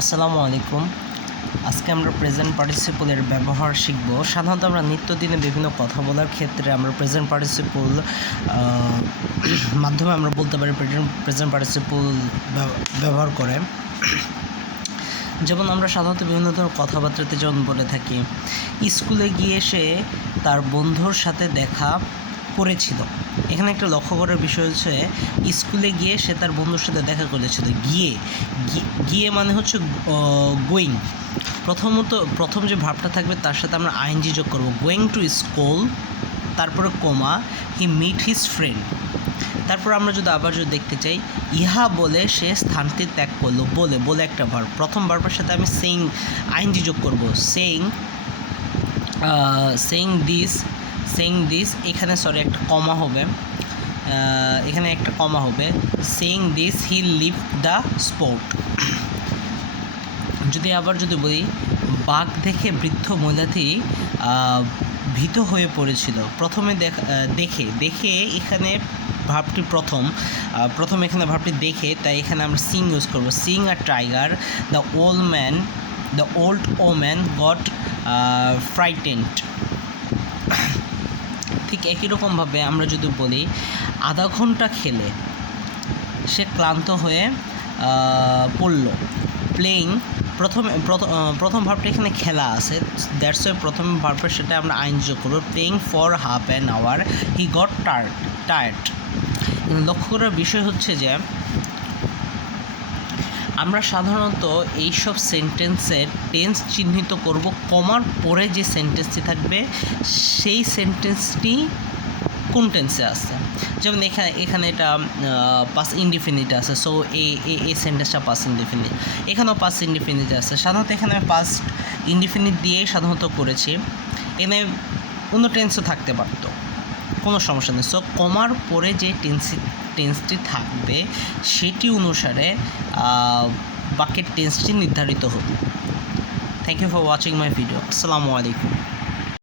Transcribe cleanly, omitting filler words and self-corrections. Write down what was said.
আসসালামু আলাইকুম। আজকে আমরা প্রেজেন্ট পার্টিসিপলের ব্যবহার শিখব। সাধারণত আমরা নিত্যদিনে বিভিন্ন কথা বলার ক্ষেত্রে আমরা প্রেজেন্ট পার্টিসিপল মাধ্যমে আমরা বলতে পারি প্রেজেন্ট পার্টিসিপল ব্যবহার করে। যেমন আমরা সাধারণত বিভিন্ন ধরনের কথাবার্তাতে যেমন বলে থাকি, স্কুলে গিয়ে সে তার বন্ধুর সাথে দেখা করেছিল। এখানে একটা লক্ষ্য করার বিষয় হচ্ছে স্কুলে গিয়ে সে তার বন্ধুর সাথে দেখা করেছিল। গিয়ে মানে হচ্ছে গোয়িং। প্রথম যে ভার্বটা থাকবে তার সাথে আমরা আইএনজি যোগ করব। গোয়িং টু স্কুল, তারপরে কোমা, হি মিট হিজ ফ্রেন্ড। তারপর আমরা আবার দেখতে চাই, ইহা বলে সে স্থানটি ত্যাগ করলো। বলে একটা ভার্ব, প্রথম ভার্বের সাথে আমি সেইং আইএনজি যোগ করব। সেইং দিস এখানে একটা কমা হবে, এখানে একটা কমা হবে। Saying this he leave the spot. আবার বলি, বাঘ দেখে বৃদ্ধ মহিলাটি ভীত হয়ে পড়েছিল। প্রথমে দেখে এখানে ভার্বটি প্রথম এখানে ভার্বটি দেখে, তাই এখানে আমরা সিং ইউজ করব। Singh a tiger, the old woman goat frightened. ঠিক একই রকমভাবে আমরা বলি, আধা ঘন্টা খেলে সে ক্লান্ত হয়ে পড়ল। প্লেয়িং, প্রথম ভার্বটা এখানে খেলা আছে, দ্যাটস ওয়াই প্রথম ভার্বের সেটা আমরা আইএনজি যোগ করব। Playing for half an hour he got tired. লক্ষ্য করার বিষয় হচ্ছে যে আমরা সাধারণত এইসব সেন্টেন্সের টেন্স চিহ্নিত করব কমার পরে যে সেন্টেন্সটি থাকবে সেই সেন্টেন্সটি কোন টেন্সে আছে। যেমন এখানে এটা পাস্ট ইনডিফিনিট আছে, সো এই সেন্টেন্সটা পাস্ট ইনডিফিনিট। এখানেও পাস্ট ইনডিফিনিট আছে। সাধারণত এখানে পাস্ট ইনডিফিনিট দিয়েই সাধারণত করেছি। এখানে অন্য টেন্সও থাকতে পারতো, কোনো সমস্যা নেই। সো কমার পরে যে টেন্সটি থাকবে সেটি অনুসারে বাক্যের টেন্সটি নির্ধারিত হবে। Thank you for watching my video. আসসালামু আলাইকুম।